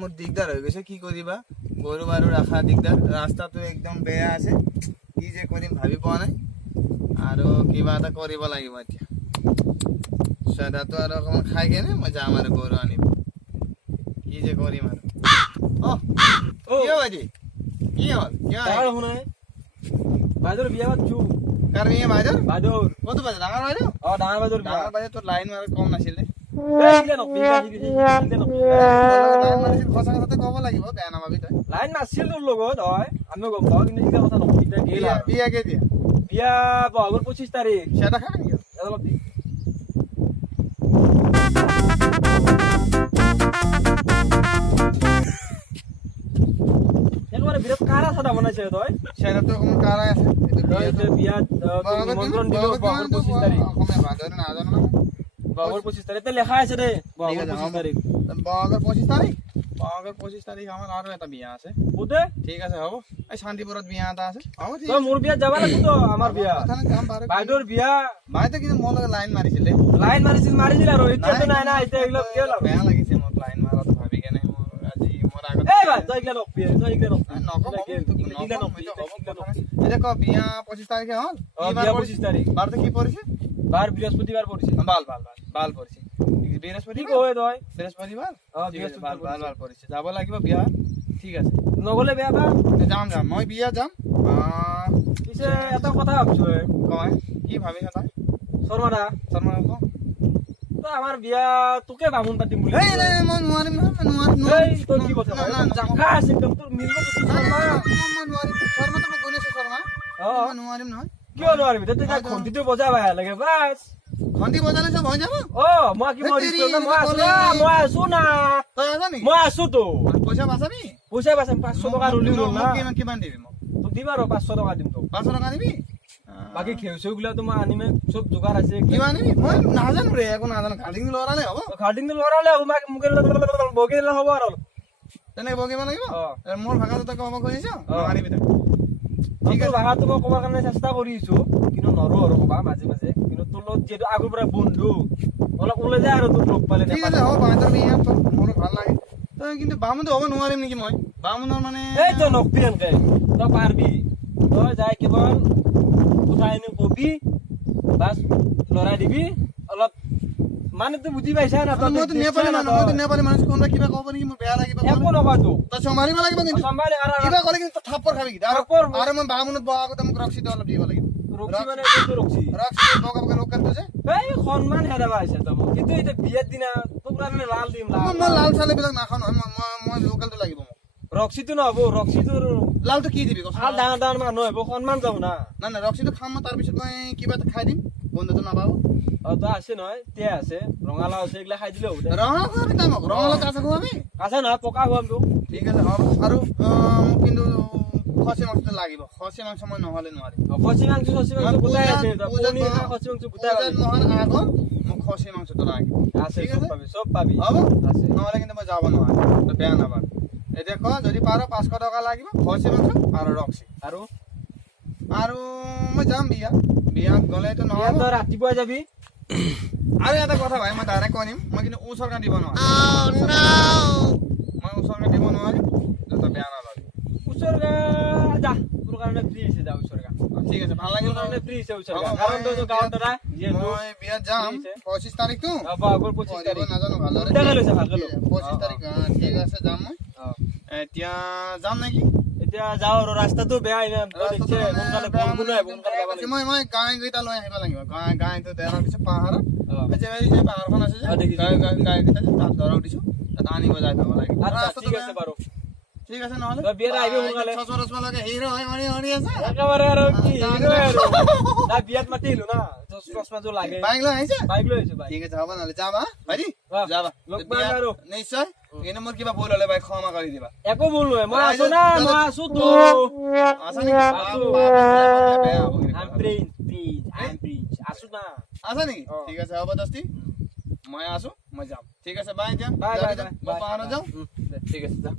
মোৰ দিগদাৰ হৈ গৈছে কি কৰিবা গৰু বাৰু ৰাখা দিগদাৰ ৰাস্তাটো একদম বেয়া আছে কি যে কৰিম ভাবি পোৱা নাই আৰু কিবা এটা কৰিব লাগিব এতিয়া সদাটো আৰু অকমান খাই কেনে মই যাম আৰু গৰু আনিব কি যে কৰিম আৰু কি ভাইটি কি হ'ল বাইদেউৰ বিয়া পাতছো কাৰণ এই বাইদেউৰ বাইদেউৰ কোনটো বাইদেউ ডাঙৰ বাইদেউ ডাঙৰ বাইদেউৰ বিয়া ডাঙৰ বাইদেউ তোৰ লাইন মাৰ কম নাছিলে সঁচা কথাতে ক'ব লাগিব বেয়া নাপাবি তই লাইন নাছিল তোৰ লগত হয় আমি গম পাওঁ কিন্তু এইটা কথা নকবি বিয়া কেতিয়া বিয়া বহাগৰ 25 তাৰিখ সেটা খাবি নেকি অলপ একবারে বিরাট কারা সাদা বনাইছে তই সেটা তো কোন কারা আছে এটা বিয়াত নিমন্ত্রণ দিল বহাগৰ 25 তাৰিখ অসমীয়া ভাদৰ না জানো না বহাগৰ 25 তাৰিখ তে লেখা আছে দে বহাগৰ 25 তাৰিখ বহাগৰ 25 তাৰিখ বহাগৰ 25 তাৰিখ আমাৰ আৰু এটা বিয়া আছে বুদে ঠিক আছে হ'ব এই শান্তিপুৰত বিয়া এটা আছে হ'ব ঠিক তই মোৰ বিয়া যাবা লাগব তো আমাৰ বিয়া কথা না কাম বাৰে বাইদেউৰ বিয়া বাইতে কিন্তু মোৰ লগত লাইন মাৰিছিল লাইন মাৰিছিল আৰু এতিয়া তো নাই না এতিয়া এগুলো কিয় লাভ বেয়া লাগিছে মোৰ লাইন মাৰাত ভাবি কেনে মোৰ আজি মোৰ আগত এই ভাই তই এগুলো নকবি তই এগুলো নকম এটা ক বিয়া 25 তাৰিখে হ'ল বিয়া 25 তাৰিখ বাৰতে কি পৰিছে বাৰ বৃহস্পতিবাৰ পৰিছে বাল পৰিছে বৃহস্পতি কি কয় তই বৃহস্পতিবাৰ বৃহস্পতিবাৰ বাল পৰিছে যাব লাগিব বিয়া ঠিক আছে নগলে বেয়া বা যাম মই বিয়া যাম পিছে এটা কথা ভাবছো কয় কি ভাবিছ তই শৰ্মা তই আমাৰ বিয়া তোকে বামুণ পাতিম বুলি এই মই নোৱাৰিম এই তই কি কথা জাখা আছে একদম তোৰ মিলব তো শৰ্মা মই নোৱাৰিম শৰ্মা তো মই গণেশ শৰ্মা মই নোৱাৰিম নহয় কিয় নোৱাৰিবি তই তাক ঘণ্টিটো বজাবা লাগে বাস ঘণ্টি বজালে চব হৈ যাব মই কি মই আছো না তই আছা নেকি মই আছো তো পইচা বাচাবি পইচা বাচাম 500 টকা ৰুলি ৰুল না কিমান দিবি মোক তোক দিবা আৰু 500 টকা দিম তোক 500 টকা দিবি বাকি খেউছেও গুলা তো মই আনিমে সব যোগাৰ আছে কিমান আনিবি মই নাজানো ৰে একো নাজানো খাটিং লৰালে হ'ব খাটিং লৰালে হ'ব মোক বগিলে হ'ব আৰু তেনেকে বগিব লাগিব মোৰ ভাষাটো তই ক'ব খুজিছ নোৱাৰিবি তই ঠিক আছে ভাষাটো মই ক'বৰ কাৰণে চেষ্টা কৰিছো কিন্তু নৰো আৰু ক'বা মাজে মাজে কিন্তু তোৰ লগত যিহেতু আগৰ পৰা বন্ধু অলপ ওলাই যায় আৰু তোক লগ পালে ঠিক আছে হ'ব বাইদেউৰ বিয়া তোৰ মোৰো ভাল লাগে তই কিন্তু বামুণটো হ'ব নোৱাৰিম নেকি মই বামুণৰ মানে এই তই নকবি এনেকে তই পাৰিবি তই যাই কেৱল উঠাই আনি কবি বাছ লৰাই দিবি অলপ মানে তুই বুজি পাইছা না মইতো নেপালী মানুহ কোনোবা কিবা ক'ব নেকি মোৰ বেয়া লাগিব একো নকয় তোক তই চম্ভালিব লাগিব কিন্তু কিবা ক'লে কিন্তু থাপ্পৰ খাবি আৰু মই বামুণত বহা আগতে মোক ৰক্সিটো অলপ দিব লাগিব ৰক্সি বগা বগা লোক যে এই সন্মান হেৰাবা আছে তই মোক কিন্তু এতিয়া বিয়াৰ দিনা তোক কাৰণে লাল দিম মই লাল চাল এইবিলাক নাখাওঁ নহয় মই লোকেলটো লাগিব মোক ৰক্সিটো নহ'ব ৰক্সিটোৰ লালটো কি দিবি ভাল ডাঙৰ ডাঙৰ মানুহ আহিব সন্মান যাব না নাই ৰক্সিটো খাম মই তাৰপিছত মই কিবা এটা খাই দিম বন্ধুটো নাপাব তই আছে নহয় তেয়া আছে ৰঙালাও আছে এইগিলা খাই দিলে হ'ব ৰঙালাও খোৱাবি তই মোক ৰঙালাও কাঁচা খোৱাবি কাঁচা নহয় পকা খুৱাম তোক ঠিক আছে হ'ব আৰু মোক কিন্তু খচি মাংসটো লাগিব খচি মাংস মই নহ'লে নোৱাৰিম খচি মাংস গোটাই আছে খচি মাংস গোটাই নহয় আগত মোক খচি মাংসটো লাগিব আছে চব পাবি হ'ব আছে নহ'লে কিন্তু মই যাব নোৱাৰিম তই বেয়া নাপাবি এতিয়া ক যদি পাৰ 500 টকা লাগিব খচি মাংস আৰু ৰক্সি আৰু মই যাম বিয়াত গ'লেতো নহয় তই ৰাতিপুৱা যাবি আৰু এটা কথা ভাই মই ডাইৰেক্ট কৈ দিম মই কিন্তু উচৰ্গা দিব নোৱাৰিম মই উচৰ্গা দিব নোৱাৰিম তই বেয়া নাপাবি উচৰ্গা যা তোৰ কাৰণে ফ্ৰী আছে যা উচৰ্গা ঠিক আছে ভাল লাগিল কাৰণে ফ্ৰী আছে উচৰ্গা কাৰণ তই গাঁৱত দৰা মই বিয়াত যাম 25 তাৰিখটো বহাগৰ 25 তাৰিখ নাজানো ভালদৰে দেখা লৈছে ভালকৈ 25 তাৰিখ ঠিক আছে যাম মই এতিয়া যাম নেকি এতিয়া যাওঁ আৰু ৰাস্তাটো বেয়া ইমান সোনকালে বৰষুণ যাব লাগিব মই গাই কেইটা লৈ আহিব লাগিব গাইটো দেৰাৰ পিছত পাহাৰত পাহাৰখন আছে গাই কেইটা তাত ধৰা উঠিছো তাত আনিব যাই পাব লাগিব ঠিক আছে বাৰু ঠিক আছে নহ'লে বিয়াত আহিবি সোনকালে চচমা লগে হিৰো হৈ আছে একেবাৰে আৰু কি হিৰো আৰু না বিয়াত মাতিলো না চচমাটো লাগে বাইক লৈ আহিছে বাইক লৈ আহিছো ঠিক আছে হ'ব নহ'লে যাবা ভাইটি যাবা লগ পাম আৰু নিশ্চয় কিন্তু মোৰ কিবা ভুল হ'লে ভাই ক্ষমা কৰি দিবা একো ভুল নহয় মই আছো না মই আছো তো আছা নেকি বেয়া হ'ব আছো না আছা নেকি ঠিক আছে হ'ব দস্তি মই আছো মই যাম ঠিক আছে বাই এতিয়া বাই পাহাৰত যাওঁ ঠিক আছে যা